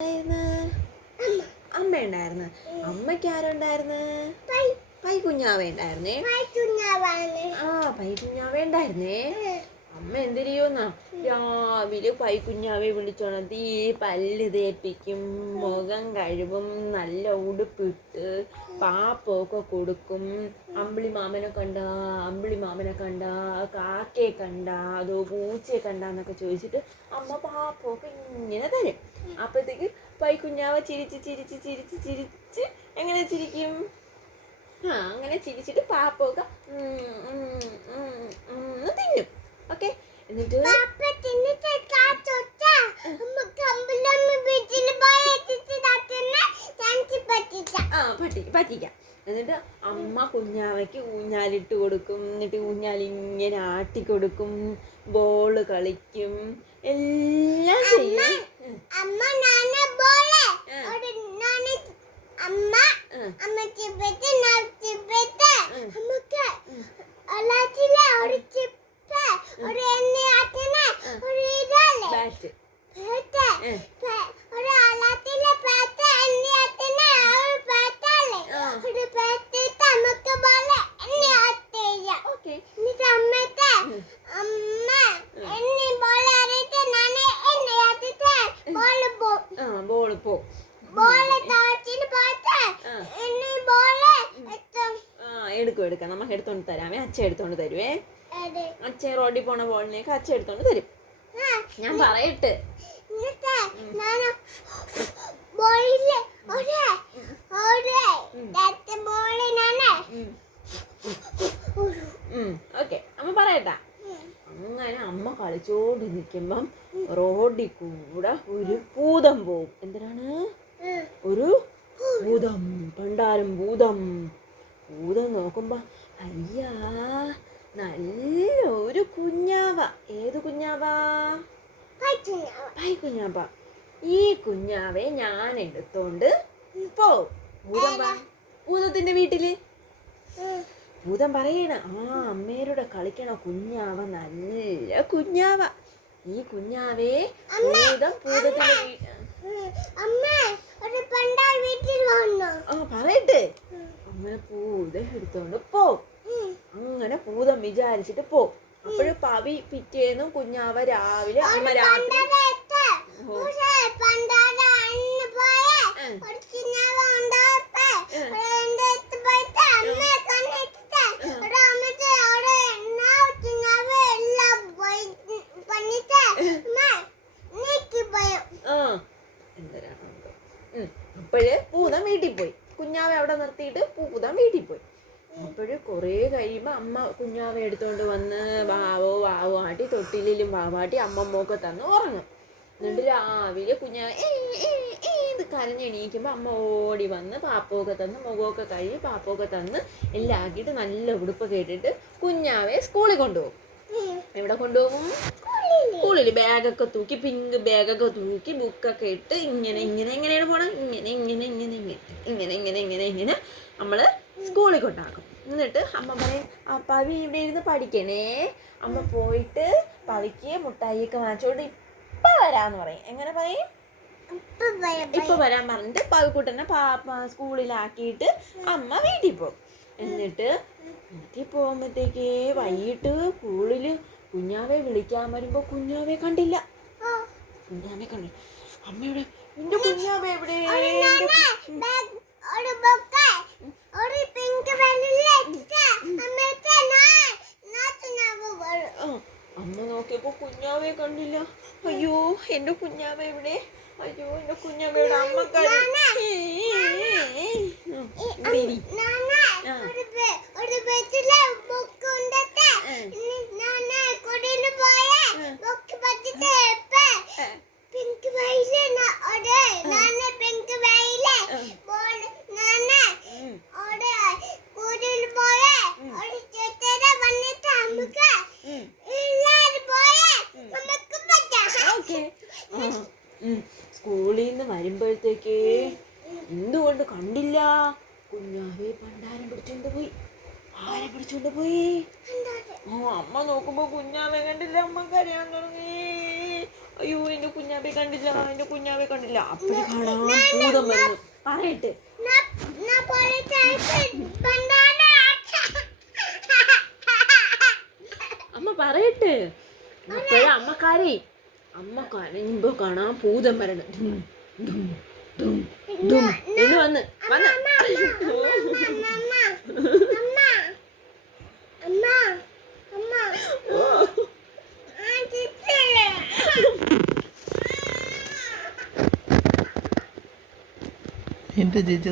അമ്മ ഉണ്ടായിരുന്നു. അമ്മയ്ക്ക് ആരുണ്ടായിരുന്നു? പൈകുഞ്ഞാവ ഉണ്ടായിരുന്നേ. പൈകുഞ്ഞാവ ഉണ്ടായിരുന്നേ. അമ്മ എന്ത് ചെയ്യുന്ന രാവിലെ പൈകുഞ്ഞാവെ വിളിച്ചോണത്തി പല്ല് തേപ്പിക്കും, മുഖം കഴുകും, നല്ല ഉടുപ്പിട്ട് പാപ്പൊക്കെ കൊടുക്കും. അമ്പിളി മാമനെ കണ്ട, കാക്കയെ കണ്ട, അതോ പൂച്ചയെ കണ്ടെന്നൊക്കെ ചോദിച്ചിട്ട് അമ്മ പാപ്പൊക്കെ ഇങ്ങനെ തരും. അപ്പോഴത്തേക്ക് പൈകുഞ്ഞാവ ചിരിച്ച് എങ്ങനെ ചിരിക്കും? അങ്ങനെ ചിരിച്ചിട്ട് പാപ്പൊക്കെ തിന്നും. ഓക്കെ, എന്നിട്ട് പറ്റിക്കാം. എന്നിട്ട് അമ്മ കുഞ്ഞാവയ്ക്ക് ഊഞ്ഞാലിട്ട് കൊടുക്കും. എന്നിട്ട് ഊഞ്ഞാലിങ്ങനെ ആട്ടിക്കൊടുക്കും, ബോള് കളിക്കും, എല്ലാം ചെയ്യും. ബോള് പോ എടുക്കാം. നമുക്ക് എടുത്തോണ്ട് തരാമേ. അച്ഛൻ എടുത്തോണ്ട് തരുവേ. അച്ഛൻ റോഡിൽ പോണ ബോളിനേക്ക് അച്ഛൻ എടുത്തോണ്ട് തരും. ഞാൻ പറയട്ടെ. ഓക്കെ, അമ്മ പറയട്ടാ. അങ്ങനെ അമ്മ കളിച്ചോണ്ട് നിൽക്കുമ്പം റോഡിൽ കൂടെ ഒരു ഭൂതം പോവും. എന്തിനാണ്? ഒരു ഭൂതം, പണ്ടാരം ഭൂതം. ഭൂതം നോക്കുമ്പോ അയ്യാ, നല്ല ഒരു കുഞ്ഞാവ. ഏത് കുഞ്ഞാവ? പൈകുഞ്ഞാവ. ഈ കുഞ്ഞാവെ ഞാൻ എടുത്തോണ്ട് പോവും. ഭൂതത്തിന്റെ വീട്ടില് ഭൂതം പറയണ അമ്മേരുടെ കളിക്കണ കുഞ്ഞാവ നല്ല കുഞ്ഞാവ. ഈ കുഞ്ഞാവേ ഭൂതത്തിന്റെ പറയട്ടെ. അങ്ങനെ ഭൂതം എടുത്തോണ്ട് പോവും. അങ്ങനെ ഭൂതം വിചാരിച്ചിട്ട് പോവും. അപ്പോഴും പവി പിറ്റേന്നും കുഞ്ഞാവ രാവിലെ അമ്മ രാത്രി അപ്പോഴ് ഭൂതം വീട്ടിൽ പോയി. കുഞ്ഞാവ അവിടെ നിർത്തിയിട്ട് ഭൂതം വീട്ടിൽ പോയി. അപ്പോഴ് കുറേ കഴിയുമ്പോൾ അമ്മ കുഞ്ഞാവ എടുത്തോണ്ട് വന്ന് വാവോ ആട്ടി തൊട്ടിലും വാവാട്ടി അമ്മമ്മൊക്കെ തന്ന് ഉറങ്ങും. എന്നിട്ട് രാവിലെ കുഞ്ഞാവ ഇത് കരഞ്ഞെണീക്കുമ്പോൾ അമ്മ ഓടി വന്ന് പാപ്പൊക്കെ തന്ന് മുഖമൊക്കെ കഴുകി പാപ്പൊക്കെ തന്ന് എല്ലാം ആക്കിയിട്ട് നല്ല ഉടുപ്പൊക്കെ ഇട്ടിട്ട് കുഞ്ഞാവെ സ്കൂളിൽ കൊണ്ടുപോകും. എവിടെ കൊണ്ടുപോകും? സ്കൂളിൽ ബാഗൊക്കെ തൂക്കി, പിങ്ക് ബാഗൊക്കെ തൂക്കി, ബുക്കൊക്കെ ഇട്ട് എങ്ങനെയാണ് പോണം? ഇങ്ങനെ നമ്മള് സ്കൂളിൽ കൊണ്ടാക്കും. എന്നിട്ട് അമ്മ പറയും, പവി ഇവിടെ ഇരുന്ന് പഠിക്കണേ. അമ്മ പോയിട്ട് പവിക്ക് മുട്ടായിയൊക്കെ വാങ്ങിച്ചോണ്ട് ഇപ്പൊ വരാന്ന് പറയും. എങ്ങനെ പറയും? ഇപ്പൊ വരാൻ പറഞ്ഞിട്ട് പവിക്കുട്ടനെ സ്കൂളിലാക്കിയിട്ട് അമ്മ വീട്ടിൽ പോകും. എന്നിട്ട് വീട്ടിൽ പോകുമ്പോഴത്തേക്ക് വൈകിട്ട് സ്കൂളില് കുഞ്ഞാവെ വിളിക്കാൻ വരുമ്പോ കുഞ്ഞാവെ കണ്ടില്ല. അമ്മയുടെ എന്റെ കുഞ്ഞാവ എവിടെ? അമ്മ നോക്കിയപ്പോ കുഞ്ഞാവെ കണ്ടില്ല. അയ്യോ, എന്റെ കുഞ്ഞാവ എവിടെ? അയ്യോ, എന്റെ കുഞ്ഞാവയുടെ അമ്മ സ്കൂളിൽ നിന്ന് വരുമ്പോഴത്തേക്ക് എന്തുകൊണ്ട് കണ്ടില്ല? കുഞ്ഞാവെ പണ്ടാരം പിടിച്ചോണ്ട് പോയി. ആരെ പിടിച്ചോണ്ട് പോയി? അമ്മ നോക്കുമ്പോ കുഞ്ഞാവെ കണ്ടില്ല. അമ്മ കരയാൻ തുടങ്ങി. അയ്യോ എന്റെ കുഞ്ഞാവെ കണ്ടില്ല, എന്റെ കുഞ്ഞാവെ കണ്ടില്ല. അപ്പഴ് കാണാൻ ഭൂതം വരുന്നു. പറയട്ടെ അമ്മ പറയട്ടെ. അപ്പഴ അമ്മ കരയുമ്പോ കാണാൻ ഭൂതം വരണം. എന്ന് വന്ന് എന്റെ ചേച്ചി